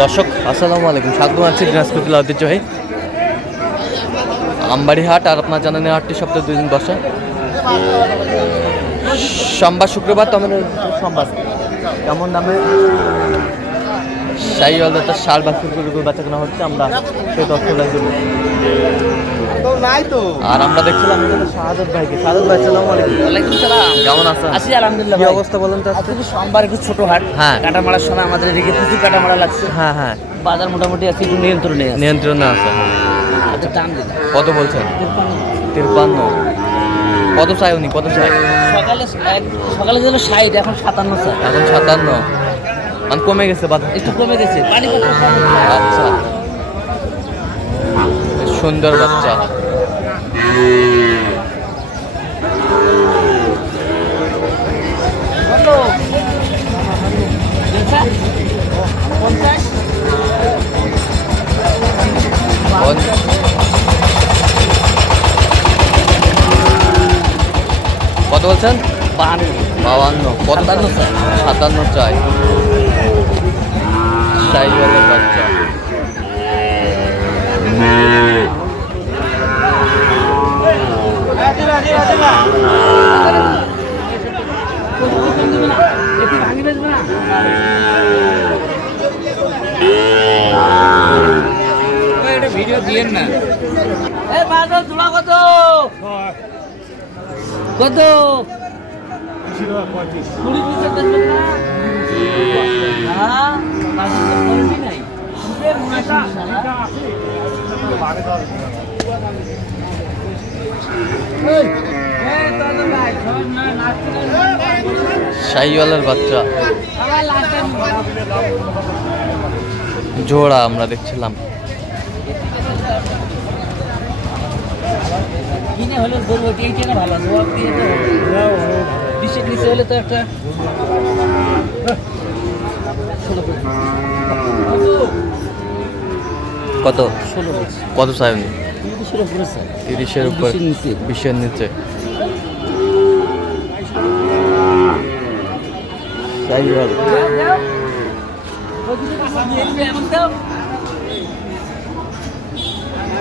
দর্শক, আসসালামু আলাইকুম। স্বাগত আছি দিনাজপুর জেলা ঐতিহ্যবাহী আমবাড়ি হাট আর আপনার জানেন হাটটি সপ্তাহে দুই দিন বসে। সোমবার, শুক্রবার তো আমাদের সোমবার। কেমন দামে? সাইওয়াল অলদার সার বা করে বাচ্চা কেনা হচ্ছে, আমরা সেই তথ্য আর আমরা দেখছিলাম এখানে ভাইকে। শাহাদত ভাই সালাম আলাইকুম। ওয়ালাইকুম সালাম। কেমন আছেন? আছি আলহামদুলিল্লাহ কি অবস্থা বলেন তো আজকে? আজকে তো সোমবার একটু ছোট হাট। হ্যাঁ। কাটা মারার সময় আমাদের এদিকে প্রচুর কাটামারা লাগছে। হ্যাঁ হ্যাঁ। বাজার মোটামুটি আছে একটু নিয়ন্ত্রণে আছে। নিয়ন্ত্রণে আছে আচ্ছা দাম দিন। কত বলছেন? তিরপান্ন। কত চাই উনি? কত চাই? সকালে সকালে ছিল ষাট এখন সাতান্ন এখন সাতান্ন। মানে কমে গেছে বাজার। একটু কমে গেছে। পানি আচ্ছা। সুন্দর বাচ্চা। কত বলছেন? বাহান্ন। কত? সাতান্ন চাই। সাইকেলের বাচ্চা ভিডিও দিয়েন না। এ বাজার জোড়া কত? কত? কুড়ি পিসের বেচবেন না হ্যাঁ নাই। শাহিওয়ালের বাচ্চা। জোড়া আমরা দেখছিলাম। কিনে হলে গরু ওটি কিনে ভালো জবাব দিয়ে তো বিশের নিচে হলে তো একটা কত? কত করেছে তিরিশের উপর বিশের নিচে। এমন দাও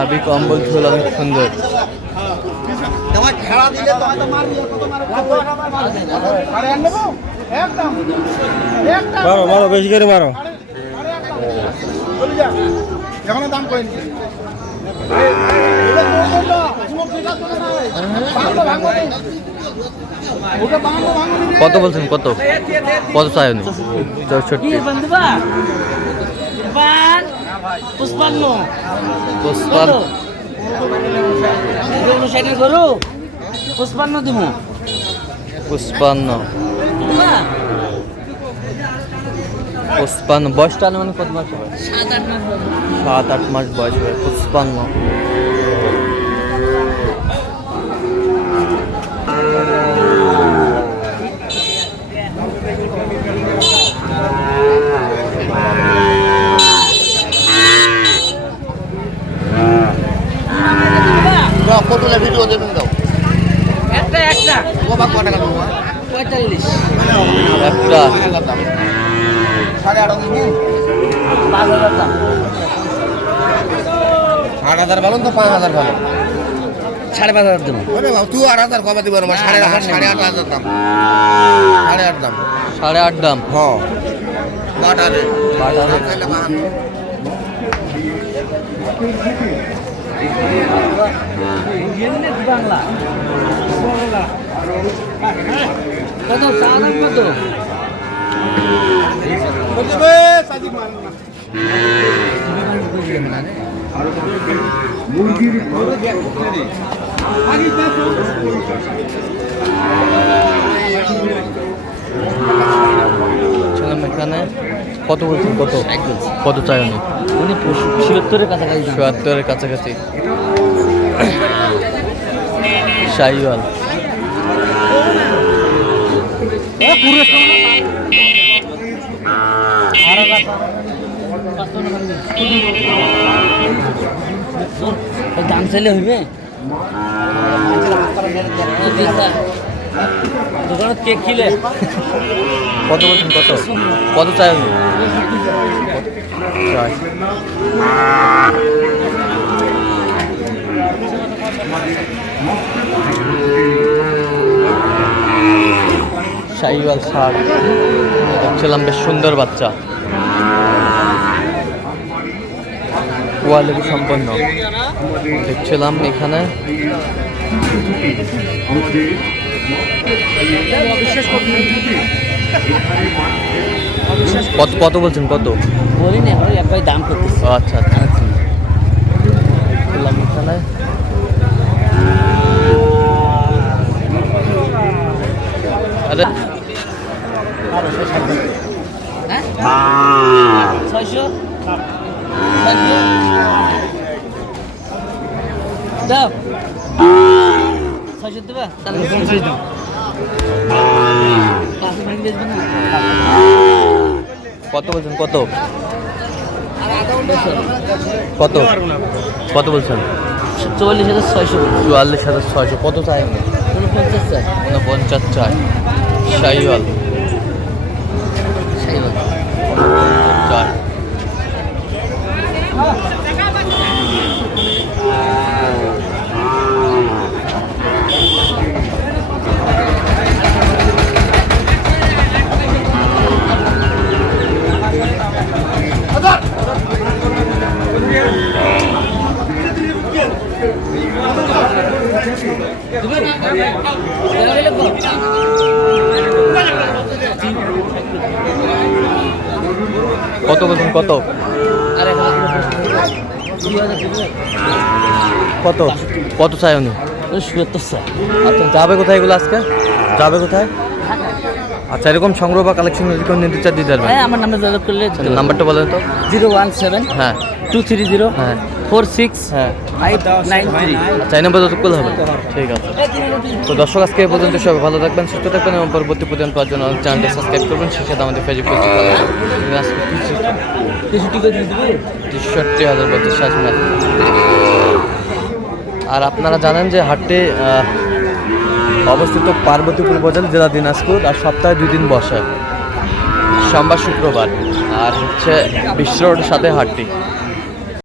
নাভি কম্বল ঝোল অনেক সুন্দর। মারো মারো বেশি করে মারো। চলে যা। এখনও দাম কত বলছেন কত? কত চাই উনি চৌষট্টি। পুষ্পান্ন। পুষ্পান কত সাইডের গরু। পুষ্পান্ন দিব পুষ্পান্ন। পুষ্পান্ন। বয়সটা মানে কত মাস হবে সাত আট মাস বয়স। সাত আট মাস বয়স হবে। পুষ্পান্ন। কতগুলো ভিডিও দেবেন দাও। একটা একটা। কবা ক টাকা দেবো পঁয়তাল্লিশ। একটা সাড়ে আট হাজার পাঁচ হাজার দাম। আট হাজার বলুন তো পাঁচ হাজার বলুন সাড়ে পাঁচ হাজার আরে তুই আট হাজার কবে দিবেন আমার সাড়ে আট সাড়ে আট হাজার দাম। সাড়ে আট দাম। সাড়ে আট দাম। হ্যাঁ বাটারে। বাটারে। কত চা দাম কত ছিলাম এখানে। কত বলছেন কত কত চাই উনি উনি ছিয়াত্তরের কাছাকাছি দাম। চুয়াত্তরের কাছাকাছি শাহিওয়াল দাম চাইলে হইবে দোকানত কেক খিলে। কত বলছেন, কত? কত চাই ষাট দেখছিলাম বেশ সুন্দর বাচ্চা। কোয়ালিটি সম্পন্ন। দেখছিলাম এখানে। কত কত বলছেন কত? বলি না ওই একবার দাম করতেছে। আচ্ছা আচ্ছা। আরে হ্যাঁ? ছয়শো? ছয়শো? দাও। ছয়শো দেবা? পঞ্চাশ কত বলছেন? কত? কত? কত বলছেন? চুয়াল্লিশ হাজার ছয়শো। চুয়াল্লিশ হাজার ছয়শো। কত চাই? পঞ্চাশ চাই। পঞ্চাশ চাই। শাহিওয়াল। সাইবার চাই। কত বলছেন কত? কত? কত চাই উনি? সুয়াত্তর চাই আচ্ছা যাবে কোথায় এগুলো আজকে? যাবে কোথায়? আচ্ছা এরকম সংগ্রহ বা কালেকশন যদি কেউ নিতে চান দিতে পারবেন হ্যাঁ আমার নামে যোগাযোগ করলে নাম্বারটা বলেন তো। জিরো ওয়ান সেভেন হ্যাঁ। টু থ্রি জিরো হ্যাঁ। ফোর সিক্স হ্যাঁ। Five nine three. আচ্ছা এই নাম্বার হবে। ঠিক আছে। তো দর্শক আজকে পর্যন্ত সবাই ভালো থাকবেন সুস্থ থাকবেন এবং পরবর্তী প্রতিদিন পাওয়ার জন্য চ্যানেলটি সাবস্ক্রাইব করবেন। সেই সাথে আমাদের ফেসবুক তেষট্টি হাজার বছর শেষ আর আপনারা জানেন যে হাটটি আহ, অবস্থিত পার্বতীপুর বাজার জেলা দিনাজপুর আর সপ্তাহে দুই দিন বসে। সোমবার শুক্রবার আর হচ্ছে বিশ্ব সাথে হাটটি।